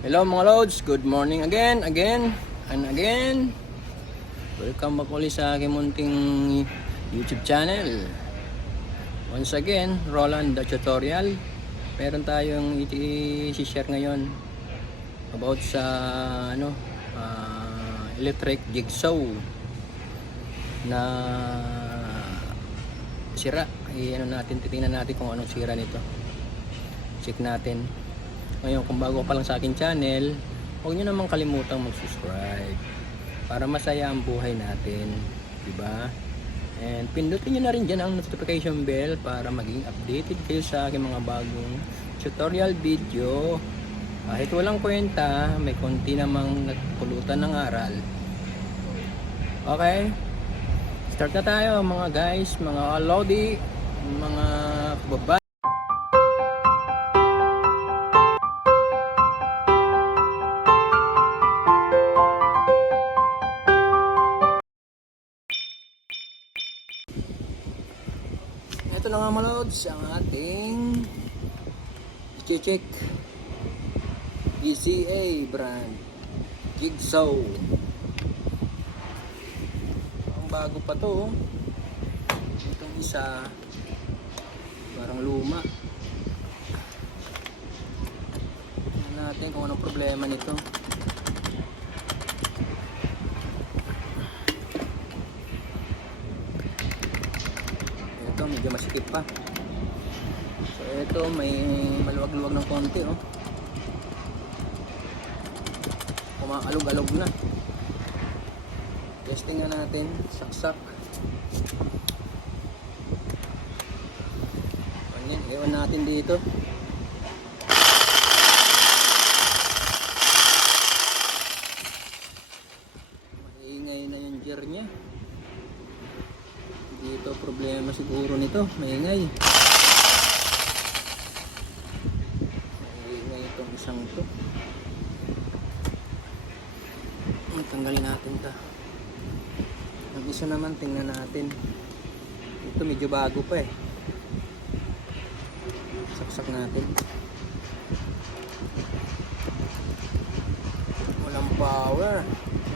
Hello mga loads, good morning again and again. Welcome back ulit sa aking munting YouTube channel. Once again, Roland the Tutorial. Meron tayong i-share ngayon about sa electric jigsaw na sira. Titingnan natin kung anong sira nito. Check natin. Ngayon, kung bago pa lang sa akin channel, huwag nyo namang kalimutang mag-subscribe para masaya ang buhay natin, diba? And pindutin nyo na rin dyan ang notification bell para maging updated kayo sa aking mga bagong tutorial video. Kahit walang kwenta, may konti namang nagpulutan ng aral. Okay? Start na tayo mga guys, mga lodi, mga babae. Ito na nga mga lods ang ating i-check ECA brand jigsaw. Ang bago pa to. Itong isa parang luma. Tingnan natin kung anong problema nito. Medyo masikip pa. So ito may maluwag-luwag ng konti, oh. Kumaalog-alog na. Testing nga natin, saksak. Ganyan, iwan natin dito. Maingay na yung gear nya. Dito problema siguro nito, maingay. Maingay itong isang to. Tanggalin natin ta. Ang isa naman tingnan natin. Ito medyo bago pa eh. Saksak natin. Walang power.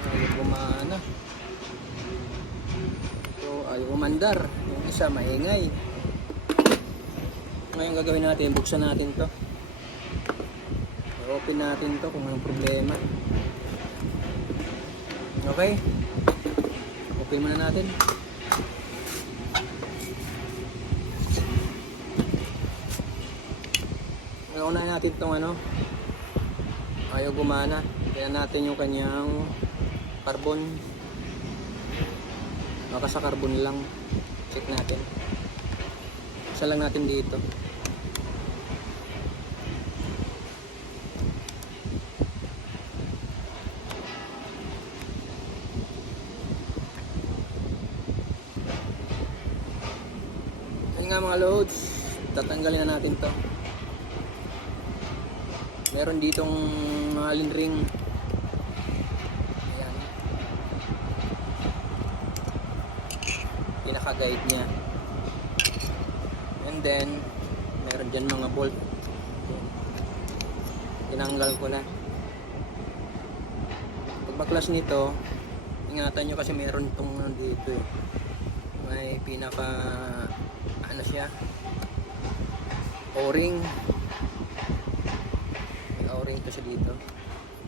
Ayaw gumana. Ayaw umandar, yung isa maingay. Ngayon gagawin natin, buksan natin to, open natin to kung anong problema. Okay, open muna natin. Ngayon natin tong ayaw gumana. Kaya natin yung kanyang carbon. Baka sa carbon lang. Check natin. Isa lang natin dito. Ayun nga mga loads. Tatanggalin na natin to. Meron ditong allen ring. Pinaka-guide niya, and then meron dyan mga bolt. Tinanggal ko na. Pag baklas nito, ingatan nyo kasi meron itong dito eh, may pinaka siya, o-ring. May o-ring to siya dito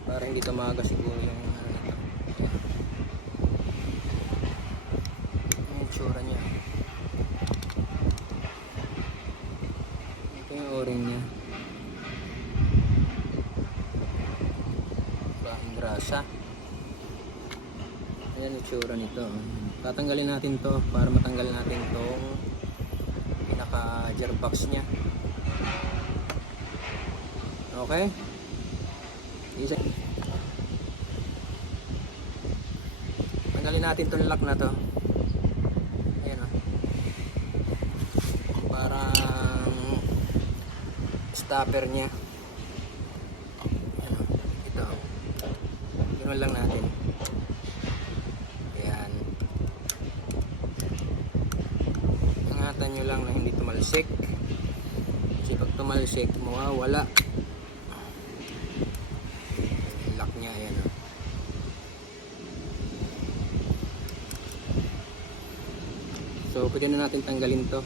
para hindi tumaga siguro yung tsura niya. Ito yung o-ring niya. Bahang grasa. Ayan yung tsura nito. Tatanggalin natin to para matanggal natin tong pinaka gearbox niya. Okay? Isa. Tanggalin natin tong lock na to. Parang stopper niya. Ito. Ganoon lang natin. Ayan. Ingatan nyo lang na hindi tumalsik. Kasi pag tumalsik, mawawala. So pwede na natin tanggalin to.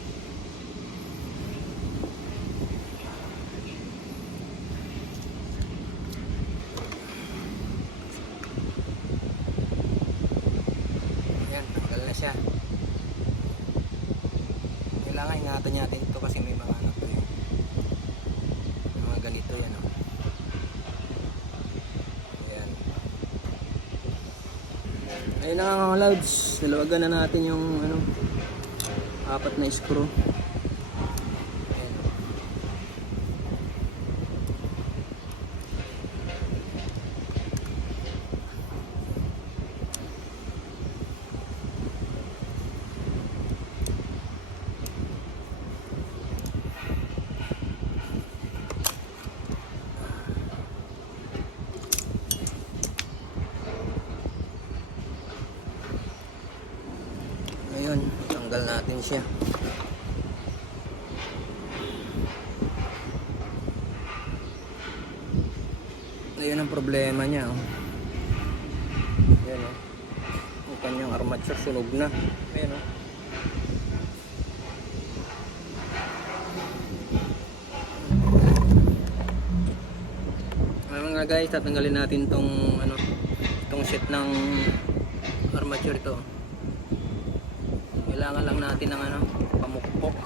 Ayan, tanggal na siya. Kailangan ingatan natin ito kasi may mga ano to eh. May mga ganito yan oh. Ayan. Ayun na nga mga lods. Dalawagan na natin yung ano, 4 na screw. Ayan. Ayun, tanggal natin siya. Ayun ang problema niya oh. Ayan oh. Ang kanyang armature sunog na. Ayan oh. Ayun nga guys, tatanggalin natin tong ano, itong set ng armature ito. Kailangan lang natin ng ano, pamukpok.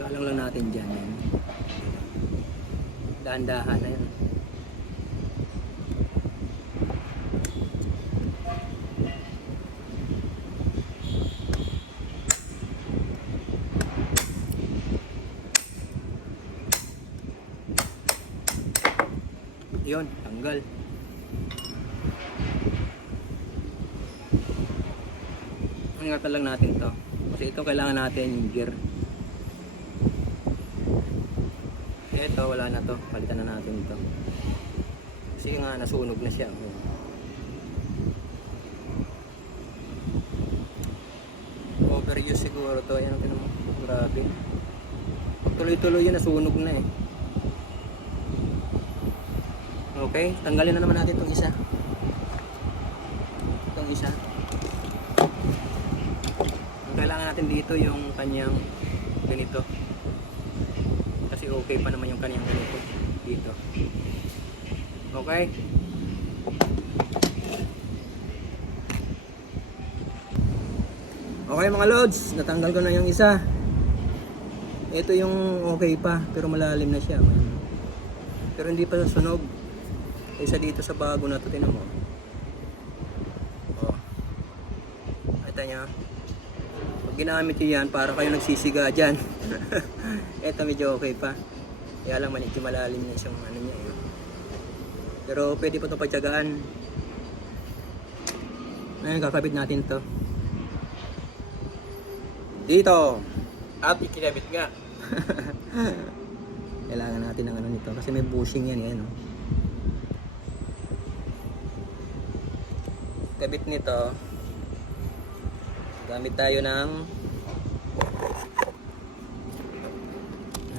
Kalang lang natin dyan yan. Dahan-dahan na yun. Yun, tanggal. Ingatan lang natin to kasi ito kailangan natin yung gear. Ito wala na to, palitan na natin ito kasi nga nasunog na siya. Overuse siguro to. Ayan, grabe, tuloy-tuloy yun, nasunog na eh. Okay, tanggalin na naman natin itong isa. Kailangan natin dito yung kanyang ganito kasi okay pa naman yung kanyang ganito dito. Okay, okay mga lods, natanggal ko na yung isa. Ito yung okay pa pero malalim na siya, pero hindi pa susunog. Isa dito sa bago na to, tinan mo oh. Ito nya, ginamit nyo yan para kayo nagsisiga dyan. Eto medyo okay pa, kaya lang maniki malalim na isang ano niya eh. Pero pwede pa itong pagtsagaan. Ngayon kakabit natin to dito at ikinabit nga. Kailangan natin ng ano nito kasi may bushing yan eh, no? Kabit nito, gamit tayo ng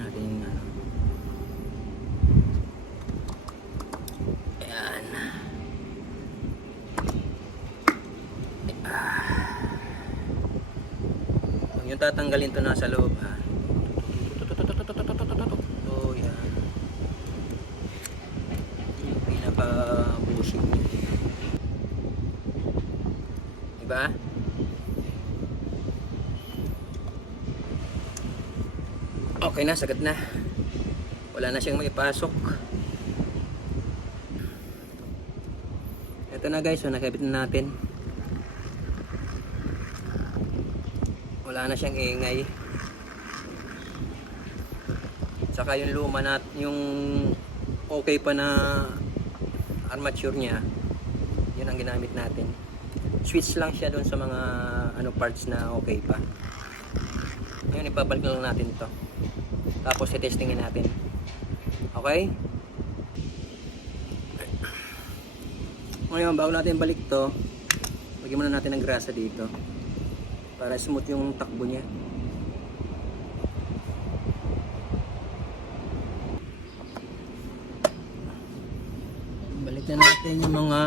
ating ano. Ayan. Huwag yung tatanggalin to nasa loob ha. So yan, yung pinaka bushing niya, diba? Okay na, sagat na. Wala na siyang maipasok. Ito na guys, so nakabit na natin. Wala na siyang ingay. Saka yung luma na, yung okay pa na armature niya, yun ang ginamit natin. Switch lang siya doon sa mga ano parts na okay pa. Ngayon ipabalik lang natin to. Tapos i-testingin natin. Okay? Ngayon bago natin balik to, lagyan muna natin ng grasa dito para smooth yung takbo niya. Balik na natin yung mga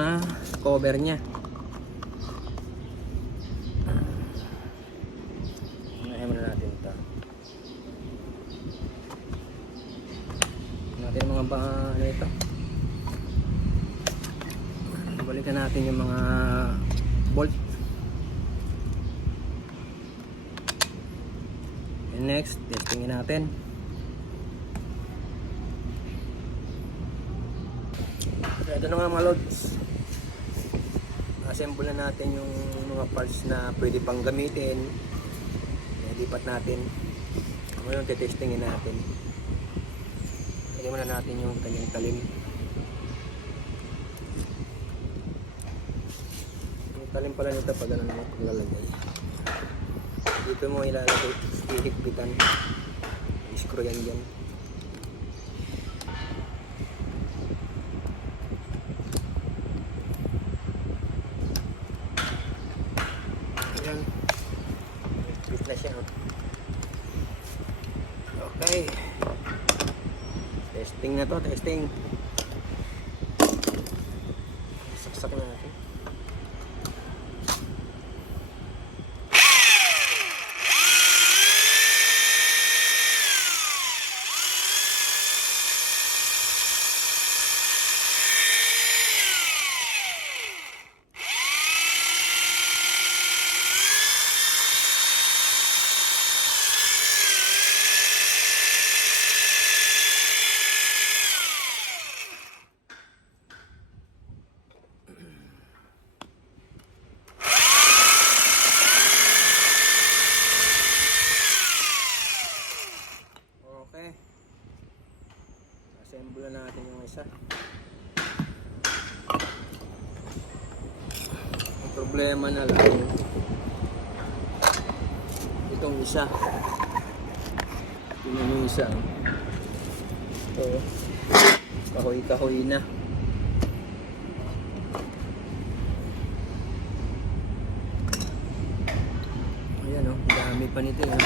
cover niya. mga ano ito. Balikan natin yung mga bolt. And next, testingin natin. So, ito na nga mga lods. Assemble na natin yung mga parts na pwede pang gamitin. Lipat natin. Ngayon, testingin natin. Lagyan muna natin yung kanyang talim. Yung talim pala nito pag ano naman paglalagay. Dito mo ilalagay, ihigpitan. I-screw yan dyan. Ayan. Higpit na siya. Okay. Testing na to, testing. Saksak na natin. Okay. Assemble na natin yung isa. Ang problema na lang itong isa. Ito yung isa. Ito. Kahoy-kahoy na. Ayan o. Dami pa nito yun.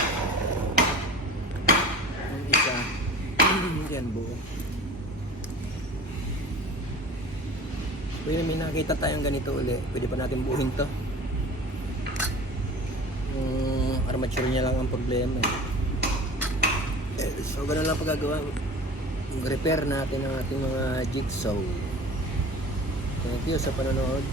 Isa hindi yan buo. Pwede may nakita tayong ganito uli, pwede pa natin buuhin to. Yung armature niya lang ang problema so ganun lang pagagawa. Repair natin ang ating mga jigsaw. Thank you sa panonood.